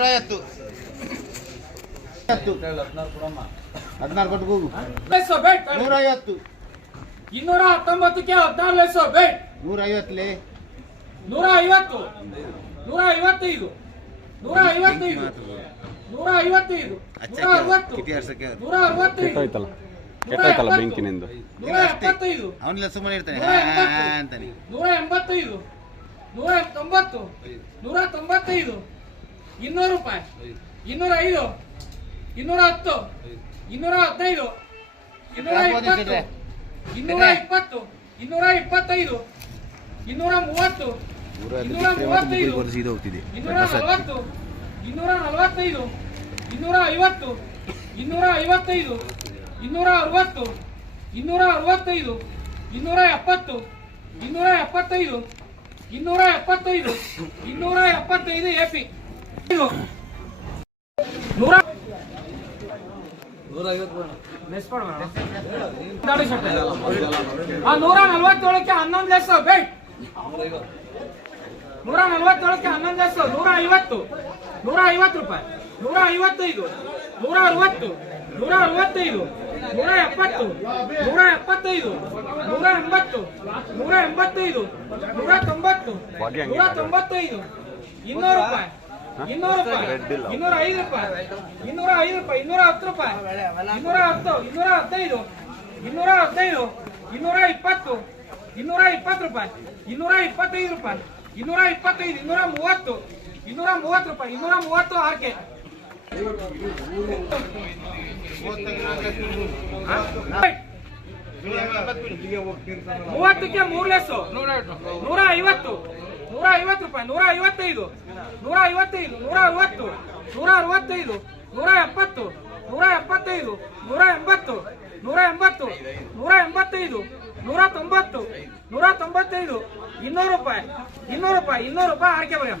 ನೂರೈವತ್ತು. ಎತ್ತು ಹದಿನಾರು ಕೊಟ್ಟು ಹೋಗು. ಲೆಸ್ಸೋ ಬೇಟ್ ನೂರೈವತ್ತು. ಇನ್ನೂರ ಹತ್ತೊಂಬತ್ತಕ್ಕೆ ಹದಿನಾರು ಲೆಸ್ಸೋ ಬೇಟ್ ನೂರ ಐವತ್ತು ನೂರ ಐವತ್ತೈದು ನೂರ ಐವತ್ತೈದು ನೂರ ಐವತ್ತೈದು ನೂರ ಅರವತ್ತು ಕಿಟಿ ಆಡ್ಸಕ್ಕೆ ನೂರ ಅರವತ್ತೈದು ಕೆಟ್ಟೋಯ್ತಲ್ಲ. ನೂರ ಕೆಟ್ಟೋಯ್ತಲ್ಲ ಎಪ್ಪತ್ತು, ಬೆಂಕಿನಿಂದ. ನೂರ ಎಪ್ಪತ್ತೈದು ಅವನೆಲ್ಲ ಸುಮ್ಮನೆ ಇರ್ತಾನೆ. ಎಂಬತ್ತು. ಹಾ ಅಂತಾನೆ ನೂರ ಎಂಬತ್ತೈದು ನೂರ ತೊಂಬತ್ತು ನೂರ ತೊಂಬತ್ತೈದು ಇನ್ನೂರು ರೂಪಾಯಿ. ಇನ್ನೂರ ಐದು. ಇನ್ನೂರ ಹತ್ತು. ಇನ್ನೂರ ಹದಿನೈದು. ಇನ್ನೂರ ಇಪ್ಪತ್ತು. ಇನ್ನೂರ ಇಪ್ಪತ್ತು. ಇನ್ನೂರ ಇಪ್ಪತ್ತೈದು. ಇನ್ನೂರ ಮೂವತ್ತು. ಇನ್ನೂರ ಮೂವತ್ತೈದು. ಇನ್ನೂರ ನಲವತ್ತು. ಇನ್ನೂರ ನಲವತ್ತೈದು. ಇನ್ನೂರ ಐವತ್ತು. ಇನ್ನೂರ ಐವತ್ತೈದು. ಇನ್ನೂರ ಅರವತ್ತು. ಇನ್ನೂರ ಅರವತ್ತೈದು. ಇನ್ನೂರ ಎಪ್ಪತ್ತು. ಇನ್ನೂರ ಎಪ್ಪತ್ತೈದು. ಇನ್ನೂರ ಎಪ್ಪತ್ತೈದು. ಇನ್ನೂರ ಎಪ್ಪತ್ತೈದು ಎ ಪಿ ನೂರ ನೂರ ನಲವತ್ತೇಳಕ್ಕೆ ಹನ್ನೊಂದು ಲೆಸ್ ಬೇಟ್ ನೂರ ನಲವತ್ತೇಳಕ್ಕೆ ಹನ್ನೊಂದು ಲೆಸ್ ನೂರ ಐವತ್ತು ನೂರ ಐವತ್ತು ರೂಪಾಯಿ. ನೂರ ಐವತ್ತೈದು ನೂರ ಅರವತ್ತು ನೂರ ಅರವತ್ತೈದು ನೂರ ಎಪ್ಪತ್ತು ನೂರ ಎಪ್ಪತ್ತೈದು ನೂರ ಎಂಬತ್ತು ನೂರ ಎಂಬತ್ತೈದು ನೂರ ತೊಂಬತ್ತು ನೂರ ತೊಂಬತ್ತೈದು ಇನ್ನೂರು ರೂಪಾಯಿ. ಇನ್ನೂರು ಐದು ರೂಪಾಯಿ ಇನ್ನೂರ ಐದು ರೂಪಾಯಿ ಇನ್ನೂರ ಹತ್ತು ರೂಪಾಯಿ ಇನ್ನೂರ ಹತ್ತು ಇನ್ನೂರ ಹದಿನೈದು ಇನ್ನೂರ ಹದಿನೈದು ಇನ್ನೂರ ಇಪ್ಪತ್ತು ಇನ್ನೂರ ಇಪ್ಪತ್ತು ರೂಪಾಯಿ ಇನ್ನೂರ ಇಪ್ಪತ್ತೈದು ರೂಪಾಯಿ ಇನ್ನೂರ ಇಪ್ಪತ್ತೈದು ಇನ್ನೂರ ಮೂವತ್ತು ಇನ್ನೂರ ಮೂವತ್ತು ರೂಪಾಯಿ ಇನ್ನೂರ ಮೂವತ್ತು ಆರ್ಕೆ ಮೂವತ್ತಕ್ಕೆ ಮೂರು ಲೆಸ್ಸು ನೂರ ಐವತ್ತು ಐವತ್ತು ರೂಪಾಯಿ ನೂರ ಐವತ್ತೈದು ನೂರ ಐವತ್ತೈದು ನೂರ ಅರವತ್ತು ನೂರ ಅರವತ್ತೈದು ನೂರ ಎಪ್ಪತ್ತು ನೂರ ಎಪ್ಪತ್ತೈದು ನೂರ ಎಂಬತ್ತು ನೂರ ಎಂಬತ್ತು ನೂರ ಎಂಬತ್ತೈದು ನೂರ ತೊಂಬತ್ತು ನೂರ ತೊಂಬತ್ತೈದು ಇನ್ನೂರು ರೂಪಾಯಿ ಇನ್ನೂರು ರೂಪಾಯಿ ಇನ್ನೂರು ರೂಪಾಯಿ ಆರ್ಕೆ ಬರೆಯ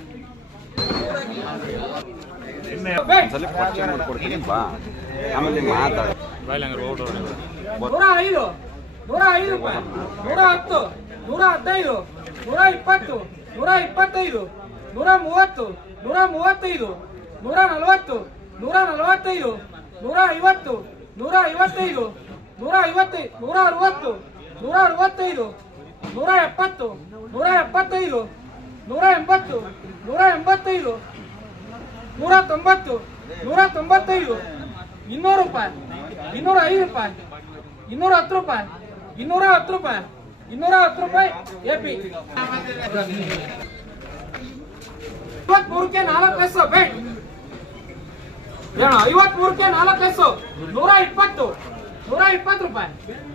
ನೂರ ಐದು ನೂರ ಐದು ರೂಪಾಯಿ ನೂರ ಹತ್ತು ನೂರ ಹದಿನೈದು ನೂರ ಇಪ್ಪತ್ತು ನೂರ ಇಪ್ಪತ್ತೈದು, ನೂರ ಮೂವತ್ತು, ನೂರ ಮೂವತ್ತೈದು, ನೂರ ನಲವತ್ತು, ನೂರ ನಲವತ್ತೈದು, ನೂರ ಐವತ್ತು, ನೂರ ಐವತ್ತೈದು ನೂರ ಐವತ್ತೈದು ನೂರ ಅರವತ್ತು, ನೂರ ಅರವತ್ತೈದು, ನೂರ ಎಪ್ಪತ್ತು, ನೂರ ಎಪ್ಪತ್ತೈದು, ನೂರ ಎಂಬತ್ತು, ನೂರ ಎಂಬತ್ತೈದು, ನೂರ ತೊಂಬತ್ತು, ನೂರ ತೊಂಬತ್ತೈದು, ಇನ್ನೂರು ರೂಪಾಯಿ, ಇನ್ನೂರ ಐದು ರೂಪಾಯಿ, ಇನ್ನೂರ ಹತ್ತು ರೂಪಾಯಿ, ಇನ್ನೂರ ಹತ್ತು ರೂಪಾಯಿ. ಇನ್ನೂರ ಹತ್ತು ರೂಪಾಯಿ ಎ ಪಿ ಐವತ್ಮೂರಕ್ಕೆ ನಾಲ್ಕು ಪೈಸು ಬೇಟ್ ಹೇಳ ಐವತ್ಮೂರಕ್ಕೆ ನಾಲ್ಕು ಪೈಸು ನೂರ ಇಪ್ಪತ್ತು ನೂರ ಇಪ್ಪತ್ತು ರೂಪಾಯಿ.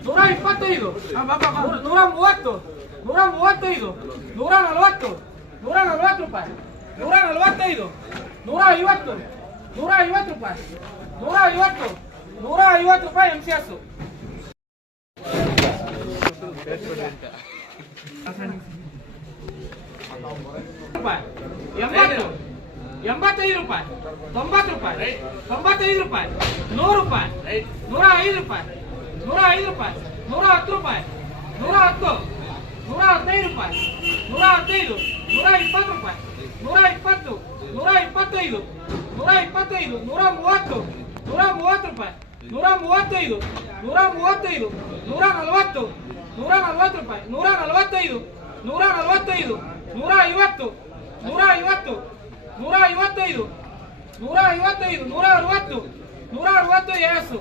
ನೂರ ಇಪ್ಪತ್ತೈದು ನೂರ- ಮೂವತ್ತು ನೂರ ಮೂವತ್ತೈದು ನೂರ ನಲವತ್ತು ನೂರ ನಲವತ್ತು ರೂಪಾಯಿ. ನೂರ ನಲವತ್ತೈದು ನೂರ ಐವತ್ತು ನೂರ ಐವತ್ತು ರೂಪಾಯಿ. ನೂರ ಐವತ್ತು ನೂರ ಐವತ್ತು ರೂಪಾಯಿ ಎಂ ಸಿ ಎಸ್ ಎಂಬತ್ತು ಎಂಬತ್ತೈದು ರೂಪಾಯಿ. ತೊಂಬತ್ತು ರೂಪಾಯಿ. ತೊಂಬತ್ತೈದು ರೂಪಾಯಿ. ನೂರು ರೂಪಾಯಿ. ನೂರ ಐದು ರೂಪಾಯಿ. ನೂರ ಐದು ರೂಪಾಯಿ. ನೂರ ಹತ್ತು ರೂಪಾಯಿ. ನೂರ ಹತ್ತು. ನೂರ ಹದಿನೈದು ರೂಪಾಯಿ. ನೂರ ಹದಿನೈದು. ನೂರ ಇಪ್ಪತ್ತು ರೂಪಾಯಿ. ನೂರ ಇಪ್ಪತ್ತು. ನೂರ ಇಪ್ಪತ್ತೈದು. ನೂರ ಇಪ್ಪತ್ತೈದು. ನೂರ ಮೂವತ್ತು. ನೂರ ಮೂವತ್ತು ರೂಪಾಯಿ. ನೂರ ಮೂವತ್ತೈದು ನೂರ ಮೂವತ್ತೈದು, ನೂರ ನಲವತ್ತು ನೂರ ನಲವತ್ತು ರೂಪಾಯಿ, ನೂರ ನಲವತ್ತೈದು ನೂರ ನಲವತ್ತೈದು, ನೂರ ಐವತ್ತು ನೂರ ಐವತ್ತು, ನೂರ ಐವತ್ತೈದು ನೂರ ಐವತ್ತೈದು, ನೂರ ಅರವತ್ತು ನೂರ ಅರವತ್ತು ಎಸ್